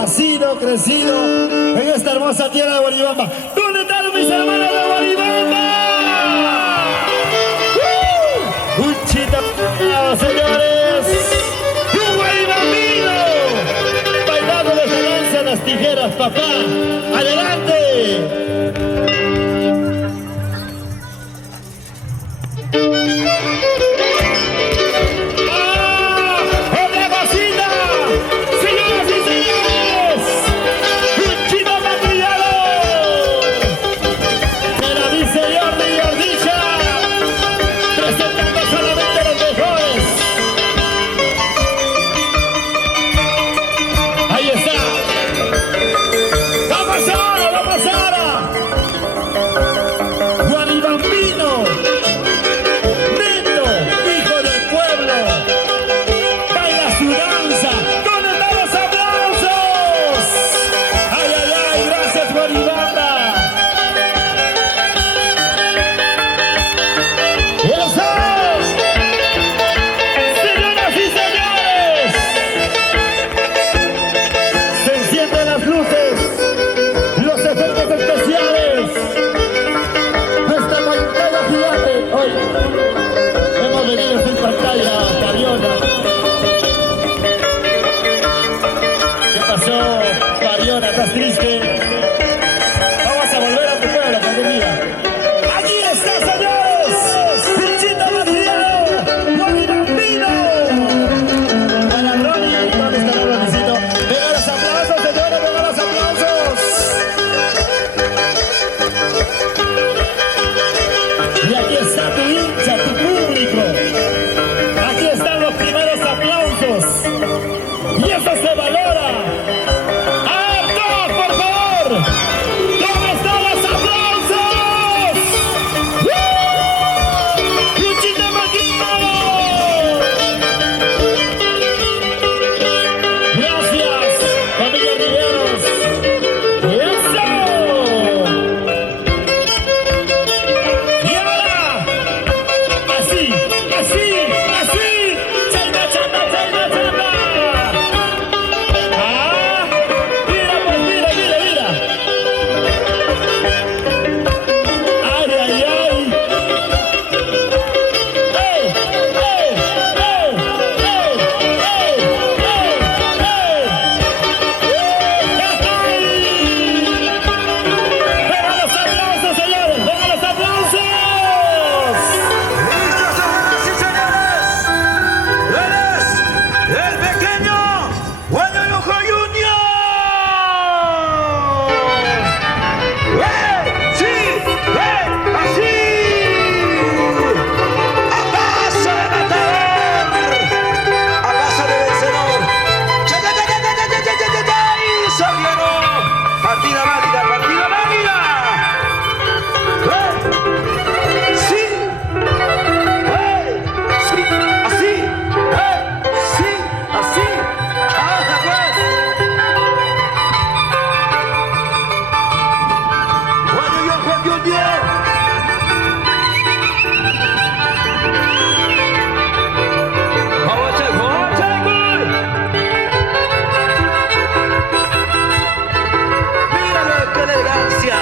nacido, crecido en esta hermosa tierra de Guaribamba. ¿Dónde están mis hermanos de Guaribamba? Un chita, señores. Un guaribambino. Bailando de danza las tijeras, papá. ¡Adelante! ¿Estás triste? Vamos a volver a tu pueblo, pandemia. ¡Aquí está, señores! ¡Pinchito Matriano! ¡Guaribambino! Para Ronnie, ¿dónde está el Ronicito? ¡Venga los aplausos, señores! ¡Venga los aplausos! Y aquí está tu hincha, tu público. Aquí están los primeros aplausos. Y eso se valora. ¿Dónde están los aplausos? ¡Pinchito Matriano! Gracias, familia Riveros. ¡Eso! Y ahora, así, así, así. ¡Chanda, chanda, chanda, chanda! ¡Ah! ¡Mira, pues, mira, mira, mira! ¡Ay, ay, ay! ¡Ey, ey, ey, ey, ey, ey, ey! ¡Vengan los aplausos, señores! ¡Vengan los aplausos! ¡Listos, señoras y señores! ¡Él es el pequeño Guanalujo Junior! ¡Eh! ¡Sí! ¡Eh! ¡Así! ¡A paso de matador! ¡A paso de vencedor! ¡Ya, ya, ya, ya, ya, ya, ya, ya, ya, ya! ¡Y Soriano! ¡Partida válida, partida válida! ¡Eh! ¡Sí! ¡Eh! ¡Sí! ¡Así! ¡Eh! ¡Sí! ¡Así! ¡Ahora pues! Juan Junior! ¡Vamos a gol! ¡Míralo, qué elegancia!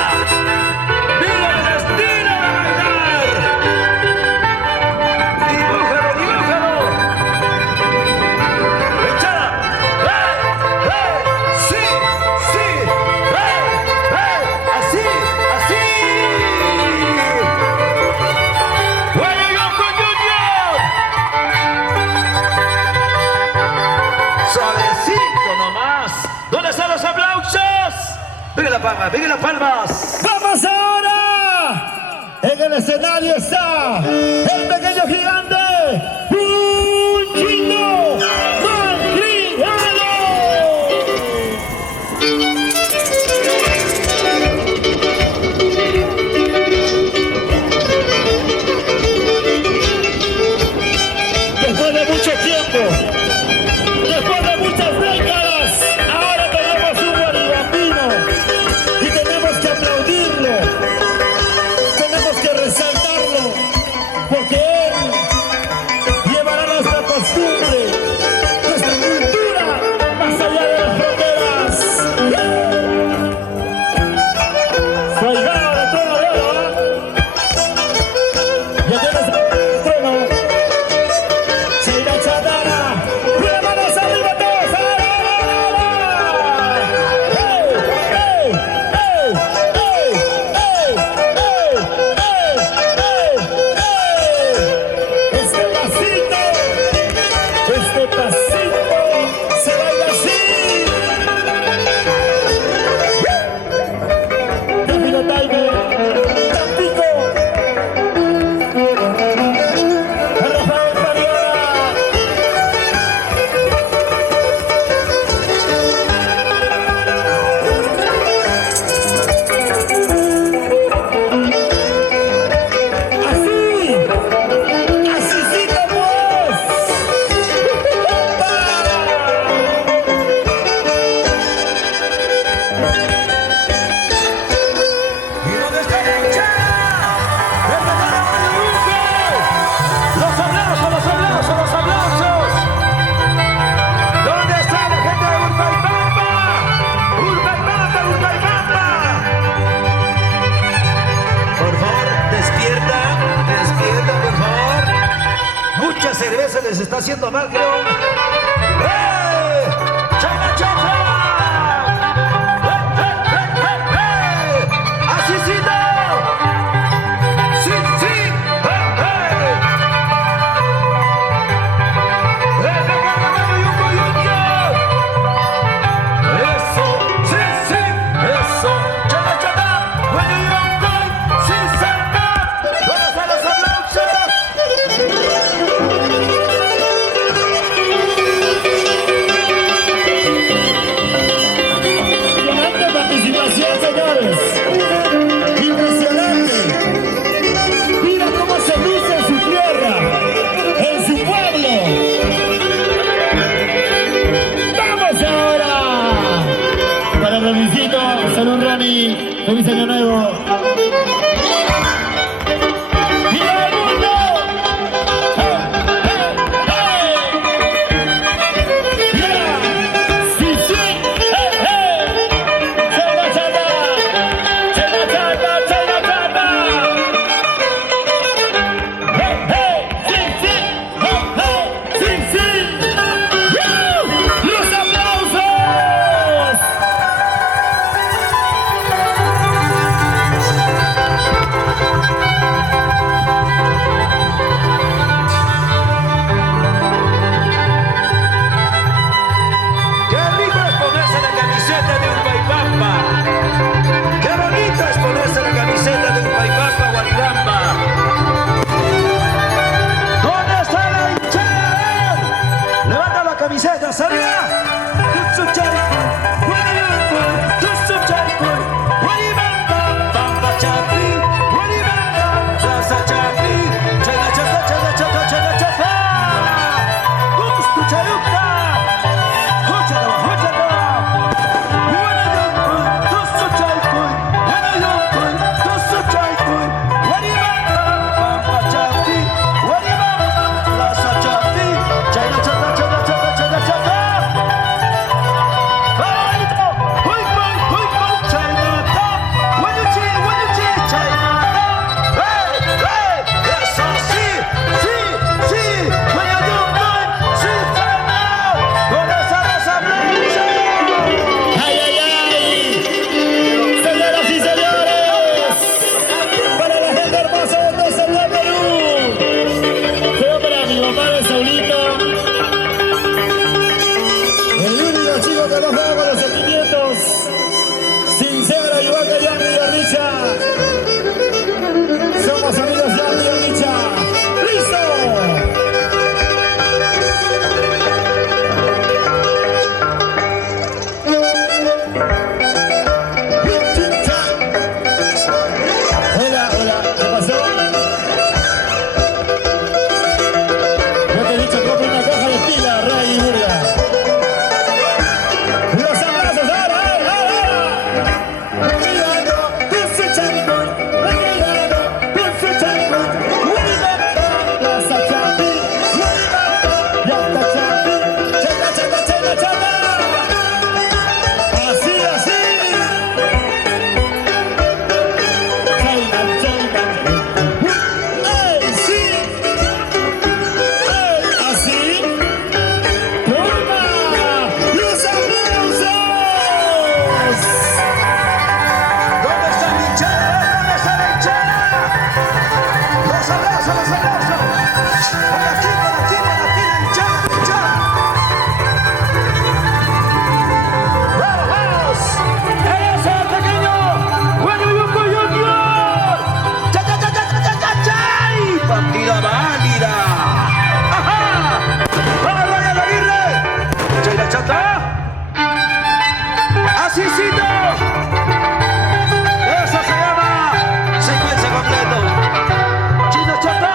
¡Míralo el estilo de bailar! ¡Dibújalo, dibújalo! ¡Echada! ¡Eh! ¡Eh! ¡Sí! ¡Sí! ¡Eh! ¡Eh! ¡Así! ¡Así! ¡Guanalujo Junior! ¡Suavecito nomás! ¿Dónde están los aplausos? ¡Venga la palma! ¡Venga las palmas! ¡Vamos ahora! En el escenario está el pequeño gigante, Pinchito Matriano. Después de mucho tiempo, después de muchas décadas, ahora tenemos un guaribambino y tenemos que aplaudirlo, tenemos que resaltarlo, porque él Así sí, pues. ¿Y dónde está la hinchada? ¡Verdadero Guadalupe! ¡Los aplausos, los aplausos, los aplausos! ¿Dónde está la gente de Urbaipamba? ¡Urbaipamba, Urbaipamba! Por favor, despierta, despierta, por favor. Mucha cerveza les está haciendo mal, creo. ¡Eh! ¡Chapa, chapa! ¡Así sí, no! ¡Sí, sí! ¡Eso! ¡Sí, sí! ¡Eso! ¡Chata, chata! ¡Bueno, yo estoy! ¡Sí, salta! ¡Vamos a los aplausos! Impresionante participación, señores. Impresionante. Mira cómo se luce en su tierra, en su pueblo. ¡Vamos ahora! Para Ronicito, salud Ronnie, feliz año nuevo. ¡Viva el mundo! ¡Hey, hey, hey! ¡Mira! ¡Sí, sí! ¡Hey, hey! ¡Chata, chata! ¡Chata, chata, chata, chata! ¡Hey, hey! ¡Sí, sí! ¡Hey, hey! ¡Sí, sí! ¡Woo! ¡Los aplausos! ¡Qué rico es ponerse la camiseta de Urbaipamba! ¡Qué bonito es ponerse la camiseta de Urbaipamba, Guaribamba! ¿Dónde está la hinchada? ¡Levanta la camiseta, salga! ¡Ay, ay, ay! Señoras y señores, para la gente hermosa de Mesa del Perú, fue para mi mamá de Saulito, el único chico que no juega con los sentimientos, sincero, igual que Yanni y Richard. Somos amigos de Yanni y Richard. ¡Listo! Hola, hola, ¿qué pasó? Yo te he dicho compra una caja de pila, Ray y Burga. Los abrazos, ahora, ahora, ahora. Cuidado, dulce chango, cuidado, dulce chango. Cuidado, la sachapi, cuidado, la sachapi. Chata, chata, chata, chata. Así, así. China, China. ¡Ey, sí! ¡Ey, así! ¡Toma! ¡Los aplausos! ¿Dónde está la hinchada? ¿Dónde está la hinchada? ¡Los aplausos, los aplausos! ¡Por aquí, por aquí, por aquí, la hinchada, la hinchada! ¡Vamos! ¡Eso, pequeño! ¡Bueno, Yuko Junior! ¡Cha, cha, cha, cha, cha, cha, cha, cha! ¡Y partida válida! ¡Ajá! ¡Vamos, Ryan Aguirre! ¡Cha, la chata! ¡Asísito! Eso se llama secuencia completo. Chino Chata,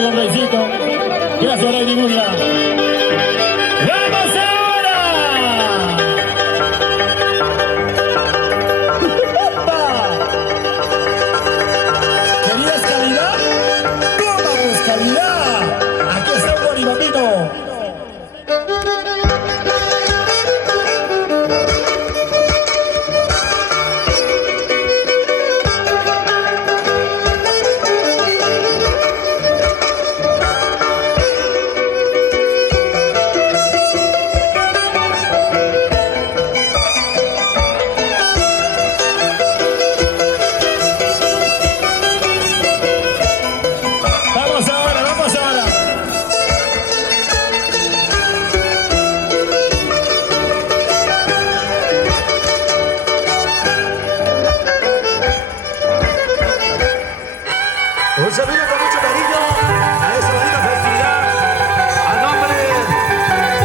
abrazote con Reycito. Gracias, Rey Nimuria. ¡Vamos ahora! ¿Querías calidad? ¡Tomamos calidad! Aquí está un buen bambino. Un saludo con mucho cariño a esa bonita festividad a nombre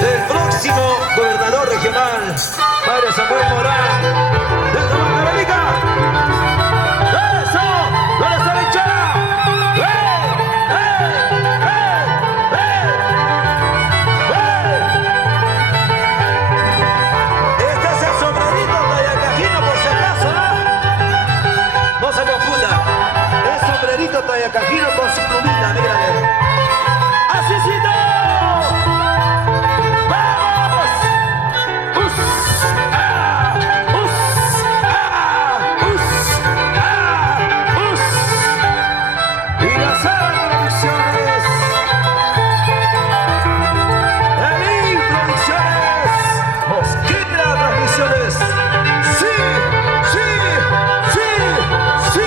del próximo gobernador regional, Padre Samuel Morán, de Tamaulipas. ¡Eso! ¿Dónde está la hinchada? Este es el sombrerito de Ayacajino, por si acaso, ¿no? No se confunda. Sombrerito Tayacajino con su plumita, mírale. ¡Asísito! ¡Vamos! ¡Us! ¡Ah! ¡Us! ¡Ah! ¡Us! ¡Ah! ¡Us! Y las Producciones. Elí Producciones. Mosquera Transmisiones. ¡Sí! ¡Sí! ¡Sí! ¡Sí!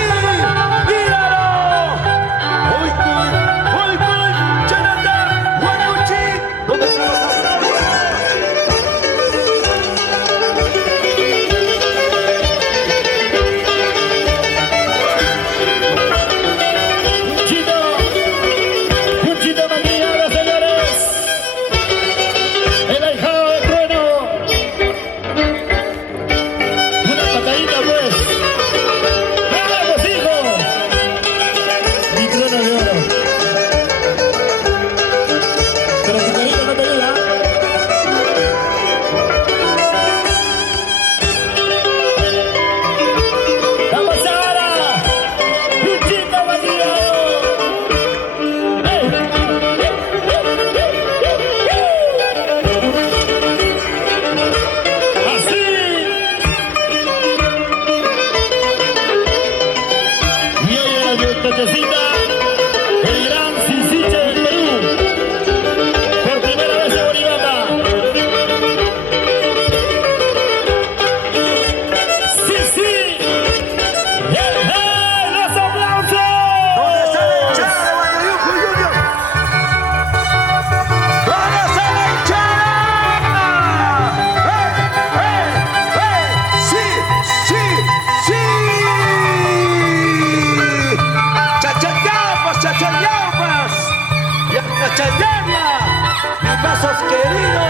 El gran Ciciche del Perú, por primera vez en Oribata. Sí, los aplausos. ¿Dónde está la hinchada de Guadalupe Junior? ¿Dónde está la hinchada? ¡Sí! ¡Sí! ¡Sí! ¡Chachayaupas! ¡Chachayaupas! ¡Chachayaupas! ¡Mi pasos querido!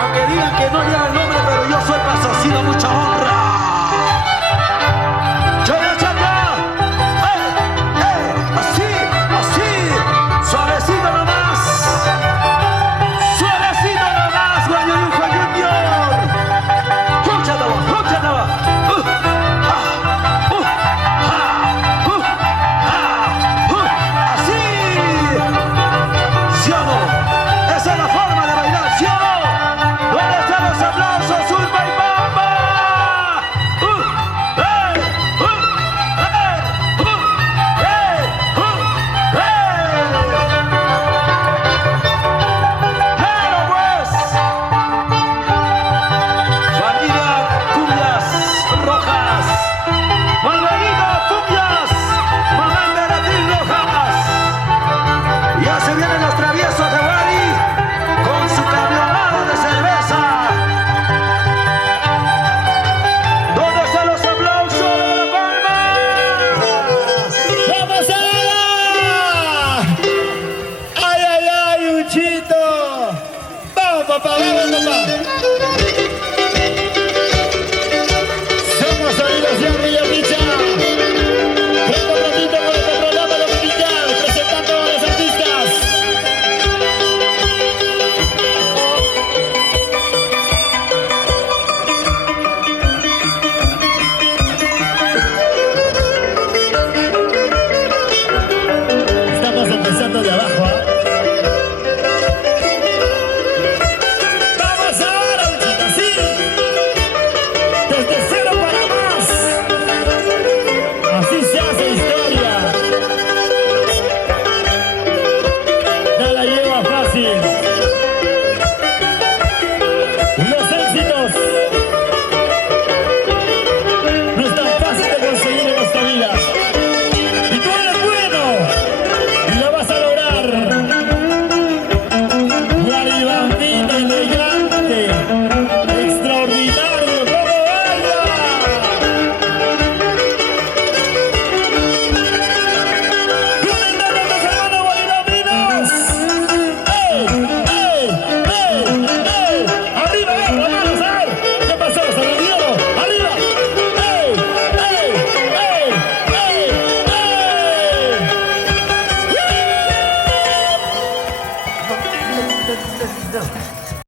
Aunque digan que no lleva el nombre, pero yo soy pasocino, mucha honra.